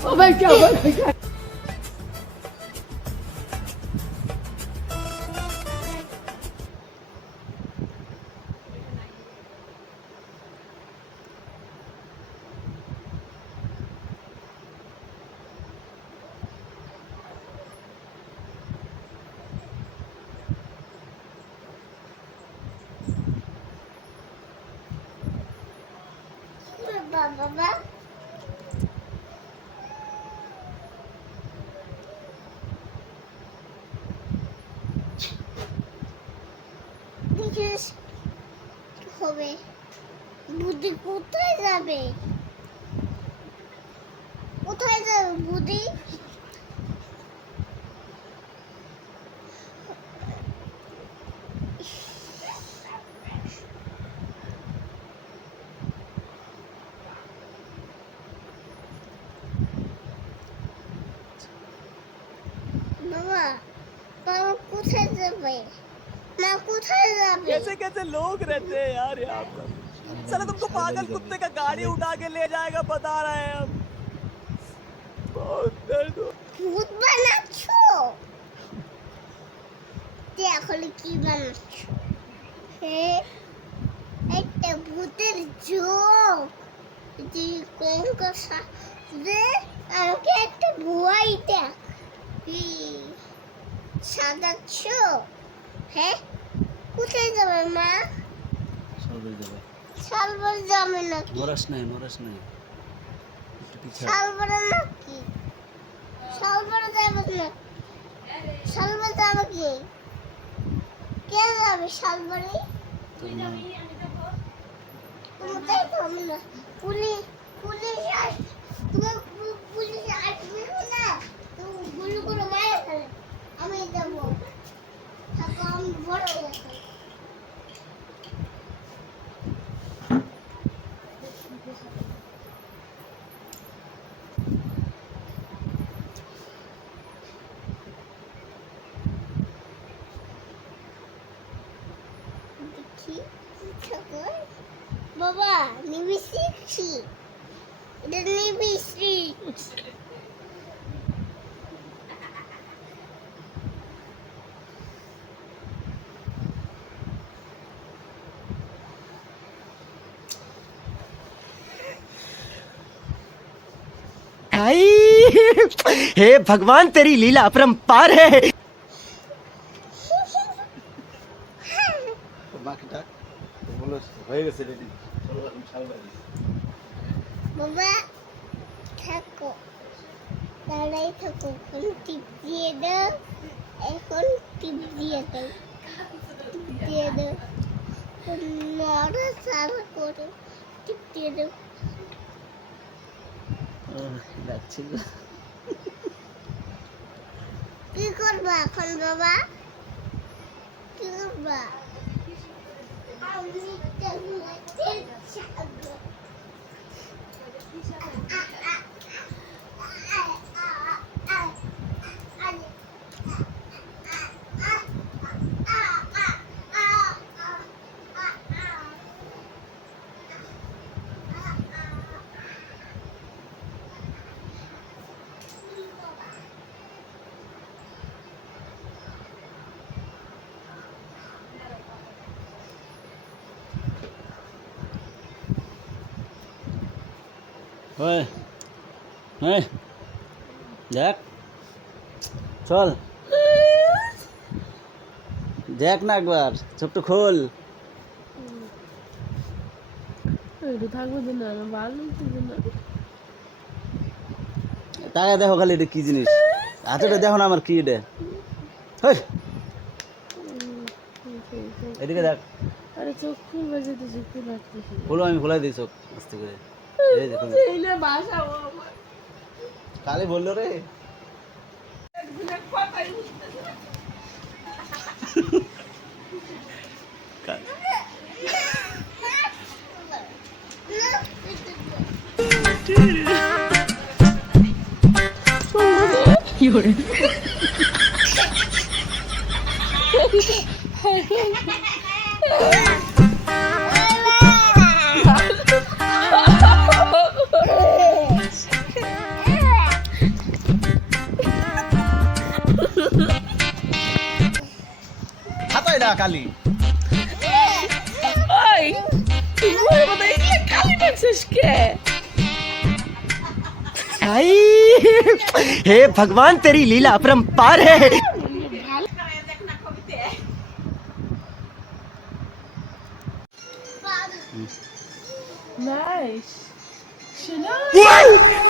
Oh my God. Baba. Because হবে বুদ্ধি কোথায় যাবে বুদ্ধি বাবা বাবা কোথায় যাবে মা কোথায় যাবে कैसे कैसे लोग रहते हैं यार यहाँ पर साला तुमको पागल कुत्ते का गाड़ी उठा के ले जाएगा बता रहे हैं हम बहुत दर्द हो ভূত বানাচ্ছো তাহলে কি বানাচ্ছো হ্যাঁ একটা ভূতের জোক যে কোন কথা যে আমাকে একটা ভুয়াই দেখ সাজাচ্ছ হ্যাঁ কোথায় যাবে মা সবাই যাবে সালবার যাবে নাকি নরাস নাই সালবার নাকি সালবার যাবে না সালবার যাবে কি কে যাবে সালবারে তোমাদের তো আমি না পুলিশ তুমি পুলিশ আসবে না তুমি গুলি করে মারা ফেলে আমি যাবো থাকো আমি বড় হয়ে যাবো বাবা নিবিসি এটা নিবিসি हे भगवान तेरी लीला अपरंपार है বাবা থাকো দাঁড়াই থাকো এখন টিপ দিয়ে দাও এখন টিপ দিয়ে দাও নড়া সারা করে টিপ দিয়ে দাও কি করবা এখন বাবা কি করবা আমি তোমাকে ছাড়বো ওই এই দেখ চল দেখ না একবার চোখটা খোল থাকবো দিন না ভালো না তাকে দেখো খালি এটা কি জিনিস হাতেটা দেখো না আমার কি এটা এদিকে দেখ আরে চোখ খুলবে যেতে চোখ রাখতেছি খোলো আমি খোলাই দিই চোখ আস্তে করে এই দেখো বাসা ও আমার কালে বললো রে কথাই না হাতাই না কালি ওই তুই মোর মতো এগুলো খালি দেখছিস কে? आई हे भगवान तेरी लीला अपरंपार है Nice. Chanel.